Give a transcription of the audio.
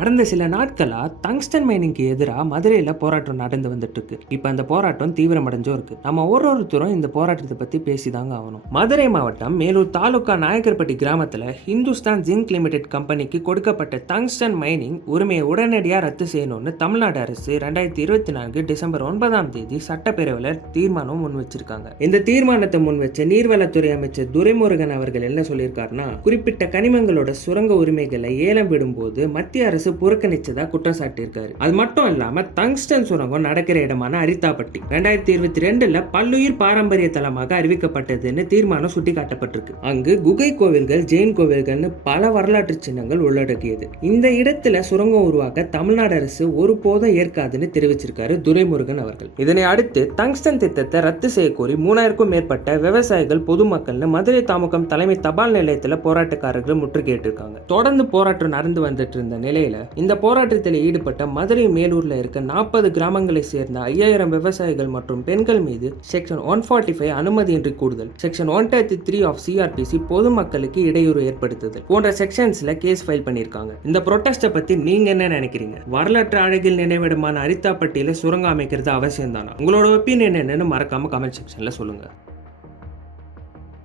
கடந்த சில நாட்களா டங்ஸ்டன் மைனிங்க்கு எதிராக மதுரையில் போராட்டம் நடந்து வந்துட்டு இருக்கு. இப்போ அந்த போராட்டம் தீவிரமடைஞ்சும் இருக்கு. நம்ம ஒருத்தரும் இந்த போராட்டத்தை பத்தி பேசிதாங்க ஆகணும். மதுரை மாவட்டம் மேலூர் தாலுகா நாயக்கர்பட்டி கிராமத்தில் ஹிந்துஸ்தான் ஜிங்க் லிமிடெட் கம்பெனிக்கு கொடுக்கப்பட்ட டங்ஸ்டன் மைனிங் உரிமையை உடனடியாக ரத்து செய்யணும்னு தமிழ்நாடு அரசு 2024 டிசம்பர் 9 சட்டப்பேரவையில் தீர்மானம் முன் வச்சிருக்காங்க. இந்த தீர்மானத்தை முன் வச்ச நீர்வளத்துறை அமைச்சர் துரைமுருகன் அவர்கள் என்ன சொல்லியிருக்காருன்னா, குறிப்பிட்ட கனிமங்களோட சுரங்க உரிமைகளை ஏலம் விடும்போது மத்திய அரசு புறக்கணிச்சதா குற்றம் சாட்டியிருக்காரு. அது மட்டும் இல்லாம டங்ஸ்டன் சுரங்கம் நடக்கிற இடமான அரித்தாப்பட்டி 2022 பல்லுயிர் பாரம்பரிய தலமாக அறிவிக்கப்பட்டதுன்னு தீர்மானம் சுட்டிக்காட்டப்பட்டிருக்கு. அங்கு குகை கோவில்கள், ஜெயின் கோவில்கள்னு பல வரலாற்று சின்னங்கள் உள்ளடக்கியது. இந்த இடத்துல சுரங்கம் உருவாக்க தமிழ்நாடு அரசு ஒருபோதும் ஏற்காதுன்னு தெரிவிச்சிருக்காரு துரைமுருகன் அவர்கள். இதனை அடுத்து டங்ஸ்டன் திட்டத்தை ரத்து செய்ய கோரி 3000க்கும் மேற்பட்ட விவசாயிகள், பொதுமக்கள்னு மதுரை தாமுகம் தலைமை தபால் நிலையத்தில் போராட்டக்காரர்கள் முற்றுகையிட்டிருக்காங்க. தொடர்ந்து போராட்டம் நடந்து வந்துட்டு இருந்த நிலையில இந்த போராட்டத்தில் ஈடுபட்ட மதுரை மேலூர்ல இருக்க 40 கிராமங்களை சேர்ந்த 5000 விவசாயிகள் மற்றும் பெண்கள் மீது செக்ஷன் 145 அனுமதியின்றி கூடுதல், செக்ஷன் 133 ஆஃப் சிஆர்பிசி பொதுமக்களுக்கு இடையூறு ஏற்படுத்துதல் போன்ற செக்ஷன்ஸ்ல கேஸ் ஃபைல் பண்ணிருக்காங்க. இந்த ப்ரொடெஸ்ட பத்தி நீங்க என்ன நினைக்கிறீங்க? வரலாற்று அழகில் நினைவிடமான அரித்தாப்பட்டியில சுரங்கம் அமைக்கிறது அவசியம் தானா? உங்களோட ஒப்பீனியன் என்னன்னு மறக்காம கமெண்ட் செக்ஷன்ல சொல்லுங்க.